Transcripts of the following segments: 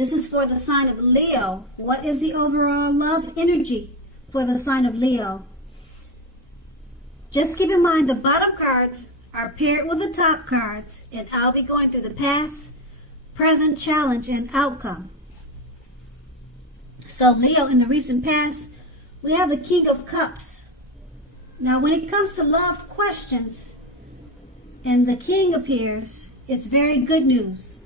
This is for the sign of Leo. What is the overall love energy for the sign of Leo? Just keep in mind the bottom cards are paired with the top cards, and I'll be going through the past, present, challenge, and outcome. So Leo, in the recent past, we have the King of Cups. Now when it comes to love questions and the King appears, it's very good news.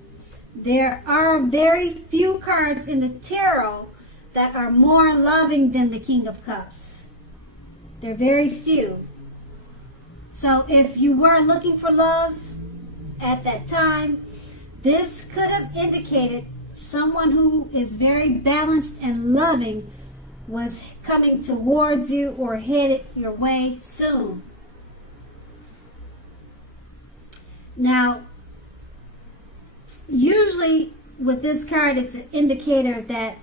There are very few cards in the tarot that are more loving than the King of Cups. They're very few. So if you were looking for love at that time, this could have indicated someone who is very balanced and loving was coming towards you or headed your way soon. Now, usually with this card, it's an indicator that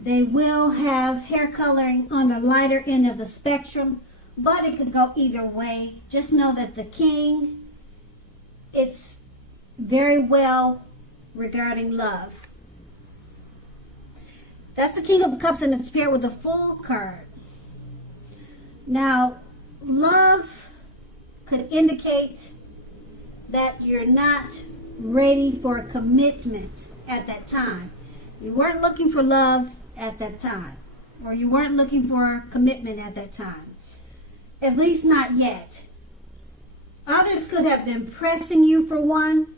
they will have hair coloring on the lighter end of the spectrum, but it could go either way. Just know that the King, it's very well regarding love. That's the King of Cups, and it's paired with the Fool card. Now, love could indicate that you're not ready for a commitment at that time. You weren't looking for love at that time, or you weren't looking for commitment at that time. At least not yet. Others could have been pressing you for one,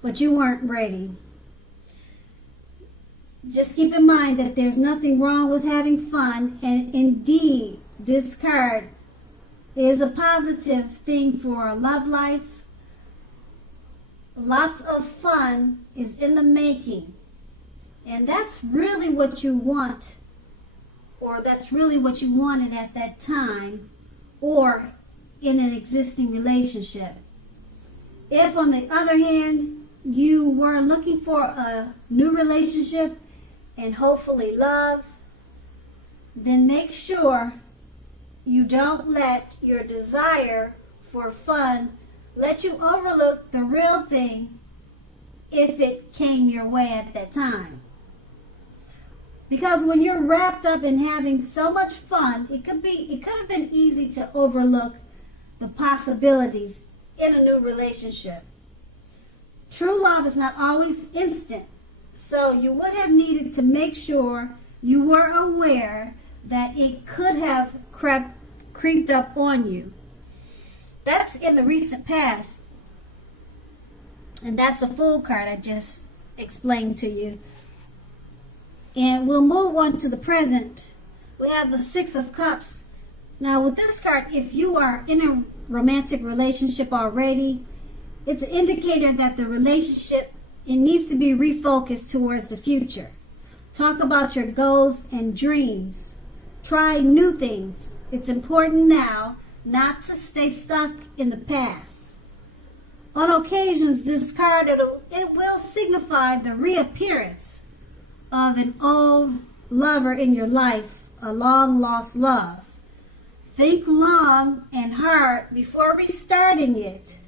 but you weren't ready. Just keep in mind that there's nothing wrong with having fun, and indeed, this card is a positive thing for a love life. Lots of fun is in the making, and that's really what you want, or that's really what you wanted at that time, or in an existing relationship. If, on the other hand, you were looking for a new relationship and hopefully love, then make sure you don't let your desire for fun let you overlook the real thing if it came your way at that time. Because when you're wrapped up in having so much fun, it could have been easy to overlook the possibilities in a new relationship. True love is not always instant, so you would have needed to make sure you were aware that it could have creeped up on you. That's in the recent past, and that's a Fool card I just explained to you. And we'll move on to the present. We have the Six of Cups. Now with this card, if you are in a romantic relationship already, it's an indicator that the relationship, it needs to be refocused towards the future. Talk about your goals and dreams. Try new things. It's important now not to stay stuck in the past. On occasions, this card, it will signify the reappearance of an old lover in your life, a long-lost love. Think long and hard before restarting it,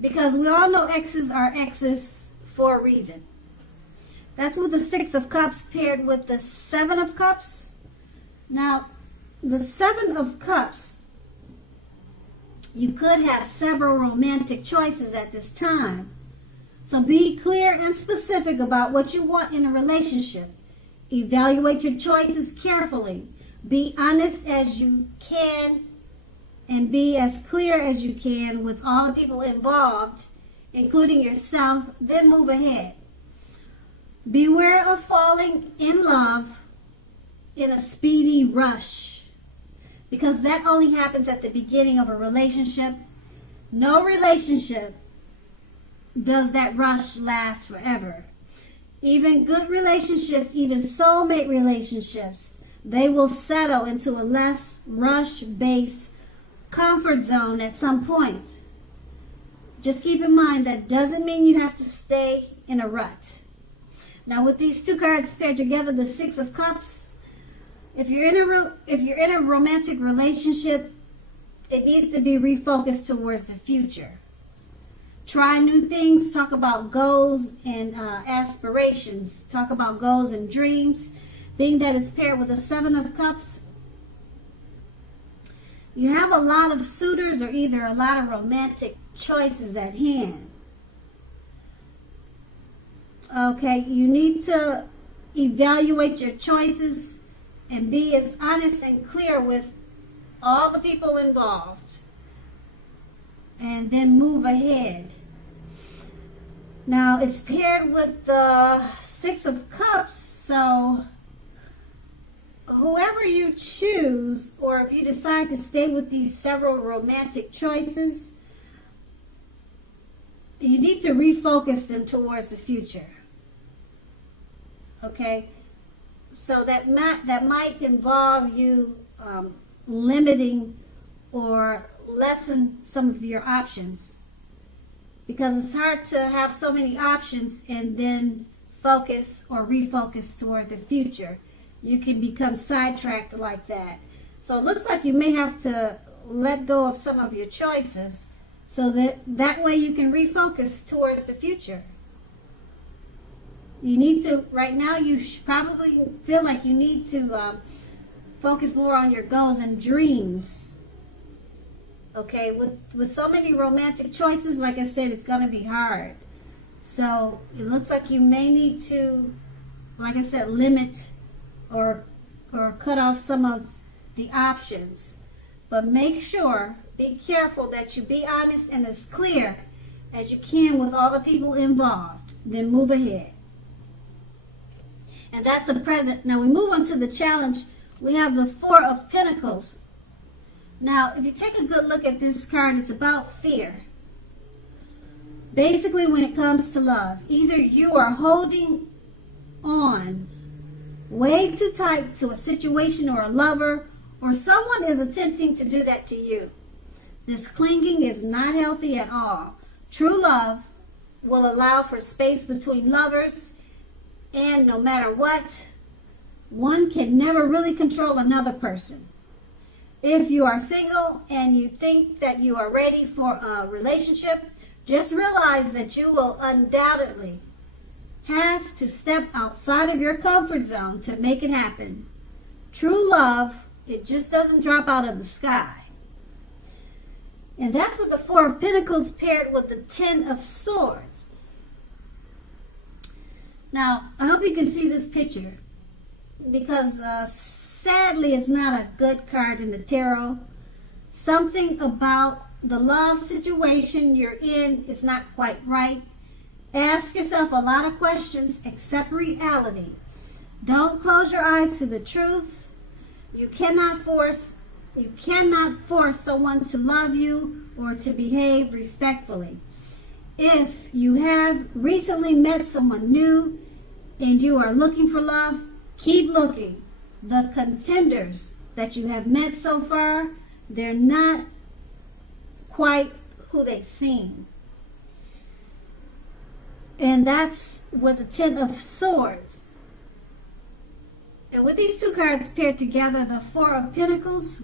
because we all know exes are exes for a reason. That's with the Six of Cups paired with the Seven of Cups. Now, the Seven of Cups, you could have several romantic choices at this time. So be clear and specific about what you want in a relationship. Evaluate your choices carefully. Be honest as you can and be as clear as you can with all the people involved, including yourself, then move ahead. Beware of falling in love in a speedy rush, because that only happens at the beginning of a relationship. No relationship does that rush last forever. Even good relationships, even soulmate relationships, they will settle into a less rush-based comfort zone at some point. Just keep in mind that doesn't mean you have to stay in a rut. Now with these two cards paired together, the Six of Cups, if you're in a romantic relationship, it needs to be refocused towards the future. try new things, talk about goals and aspirations, talk about goals and dreams. Being that it's paired with the Seven of Cups, you have a lot of suitors or either a lot of romantic choices at hand. Okay, you need to evaluate your choices and be as honest and clear with all the people involved, and then move ahead. Now, it's paired with the Six of Cups, so whoever you choose, or if you decide to stay with these several romantic choices, you need to refocus them towards the future. Okay? So that might involve you limiting or lessen some of your options, because it's hard to have so many options and then focus or refocus toward the future. You can become sidetracked like that. So it looks like you may have to let go of some of your choices so that way you can refocus towards the future. You need to, right now you probably feel like you need to focus more on your goals and dreams. Okay, with so many romantic choices, like I said, it's going to be hard. So it looks like you may need to, like I said, limit or cut off some of the options. But make sure, be careful that you be honest and as clear as you can with all the people involved. Then move ahead. And that's the present. Now we move on to the challenge. We have the Four of Pentacles. Now, if you take a good look at this card, it's about fear. Basically, when it comes to love, either you are holding on way too tight to a situation or a lover, or someone is attempting to do that to you. This clinging is not healthy at all. True love will allow for space between lovers, and no matter what, one can never really control another person. If you are single and you think that you are ready for a relationship, just realize that you will undoubtedly have to step outside of your comfort zone to make it happen. True love, it just doesn't drop out of the sky. And that's with the Four of Pentacles paired with the Ten of Swords. Now, I hope you can see this picture, because sadly it's not a good card in the tarot. Something about the love situation you're in is not quite right. Ask yourself a lot of questions, accept reality. Don't close your eyes to the truth. You cannot force someone to love you or to behave respectfully. If you have recently met someone new and you are looking for love, keep looking. The contenders that you have met so far, they're not quite who they seem. And that's with the Ten of Swords. And with these two cards paired together, the Four of Pentacles,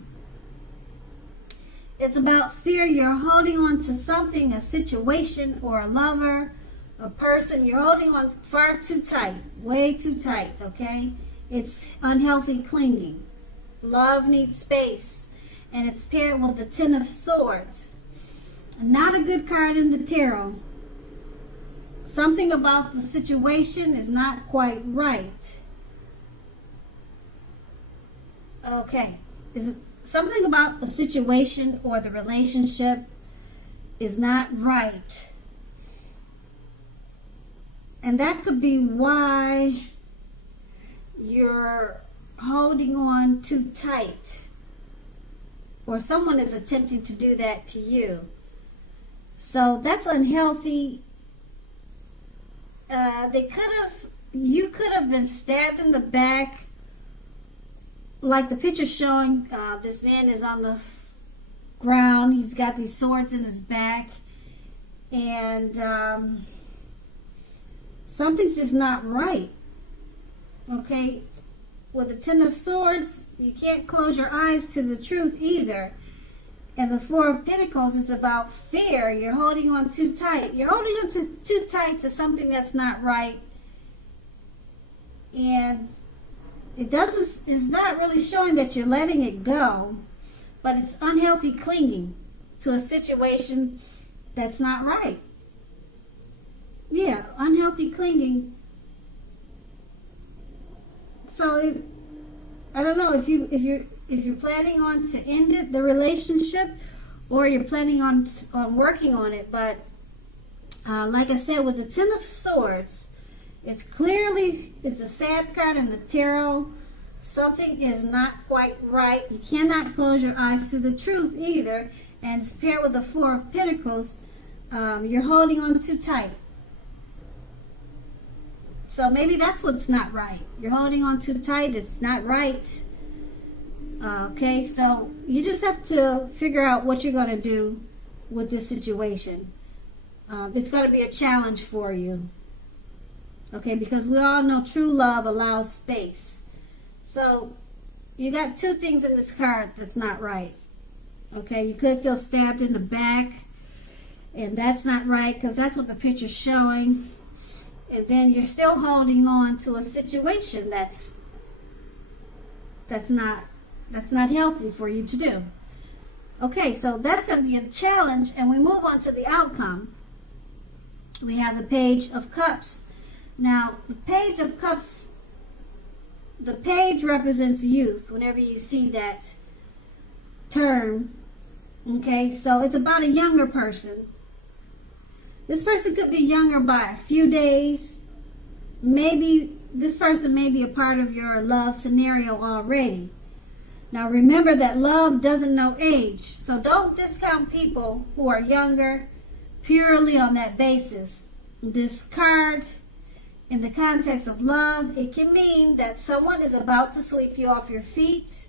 it's about fear. You're holding on to something, a situation or a lover, a person. You're holding on far too tight, way too tight, okay? It's unhealthy clinging. Love needs space. And it's paired with the Ten of Swords. Not a good card in the tarot. Something about the situation is not quite right. Okay. Something about the situation or the relationship is not right. And that could be why you're holding on too tight, or someone is attempting to do that to you. So that's unhealthy. You could have been stabbed in the back, like the picture showing. This man is on the ground. He's got these swords in his back, and something's just not right. Okay, with the Ten of Swords, you can't close your eyes to the truth either. And the Four of Pentacles is about fear. You're holding on too tight. You're holding on too tight to something that's not right. And it's not really showing that you're letting it go, but it's unhealthy clinging to a situation that's not right. Yeah, unhealthy clinging. So I don't know if you're planning on to end the relationship, or you're planning on working on it. But like I said, with the Ten of Swords, it's a sad card in the tarot. Something is not quite right. You cannot close your eyes to the truth either. And it's paired with the Four of Pentacles. You're holding on too tight. So maybe that's what's not right. You're holding on too tight. It's not right. Okay, so you just have to figure out what you're going to do with this situation. It's going to be a challenge for you. Okay, because we all know true love allows space. So you got two things in this card that's not right. Okay, you could feel stabbed in the back, and that's not right because that's what the picture's showing. And then you're still holding on to a situation that's not healthy for you to do. Okay, so that's going to be a challenge, and we move on to the outcome. We have the Page of Cups. Now, the Page of Cups, the page represents youth whenever you see that term. Okay, so it's about a younger person. This person could be younger by a few days. Maybe this person may be a part of your love scenario already. Now remember that love doesn't know age. So don't discount people who are younger purely on that basis. This card, in the context of love, it can mean that someone is about to sweep you off your feet.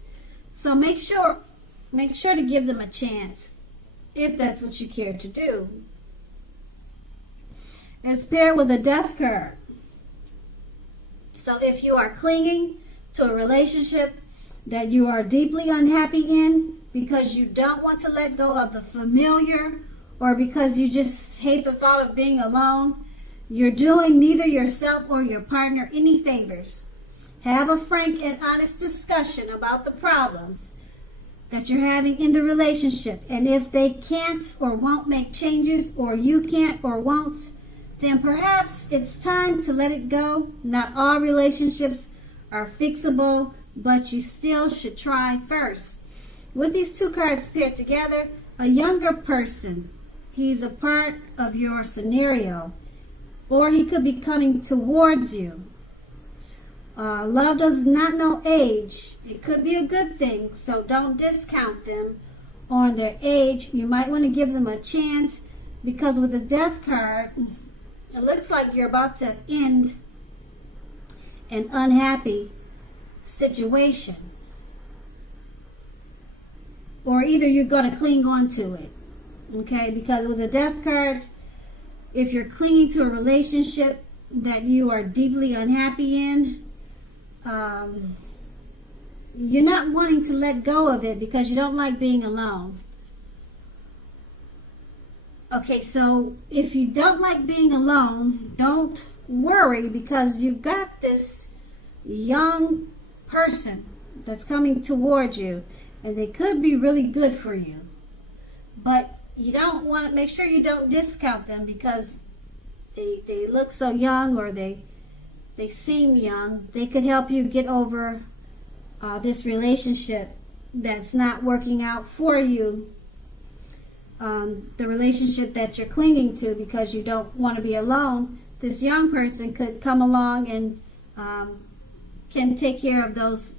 So make sure to give them a chance if that's what you care to do. It's paired with a Death card. So if you are clinging to a relationship that you are deeply unhappy in because you don't want to let go of the familiar, or because you just hate the thought of being alone, you're doing neither yourself or your partner any favors. Have a frank and honest discussion about the problems that you're having in the relationship. And if they can't or won't make changes, or you can't or won't, then perhaps it's time to let it go. Not all relationships are fixable, but you still should try first. With these two cards paired together, a younger person, he's a part of your scenario, or he could be coming towards you. Love does not know age. It could be a good thing, so don't discount them on their age. You might want to give them a chance, because with the Death card, it looks like you're about to end an unhappy situation. Or either you're going to cling on to it. Okay, because with the Death card, if you're clinging to a relationship that you are deeply unhappy in, you're not wanting to let go of it because you don't like being alone. Okay, so if you don't like being alone, don't worry, because you've got this young person that's coming towards you, and they could be really good for you. But you don't want to, make sure you don't discount them because they look so young, or they seem young. They could help you get over this relationship that's not working out for you. The relationship that you're clinging to because you don't want to be alone. This young person could come along and can take care of those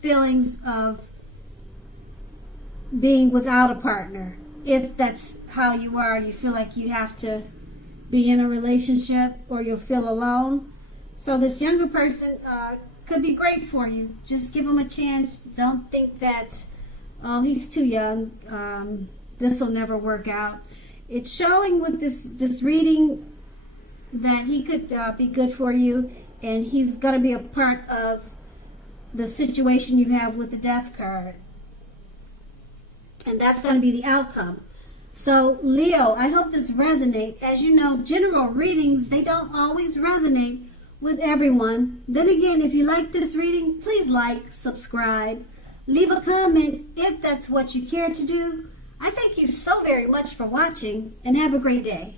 feelings of being without a partner. If that's how you are, you feel like you have to be in a relationship, or you'll feel alone. So this younger person could be great for you. Just give him a chance. Don't think that, oh, he's too young. This will never work out. It's showing with this reading that he could be good for you, and he's going to be a part of the situation you have with the Death card. And that's going to be the outcome. So, Leo, I hope this resonates. As you know, general readings, they don't always resonate with everyone. Then again, if you like this reading, please like, subscribe, leave a comment if that's what you care to do. I thank you so very much for watching, and have a great day.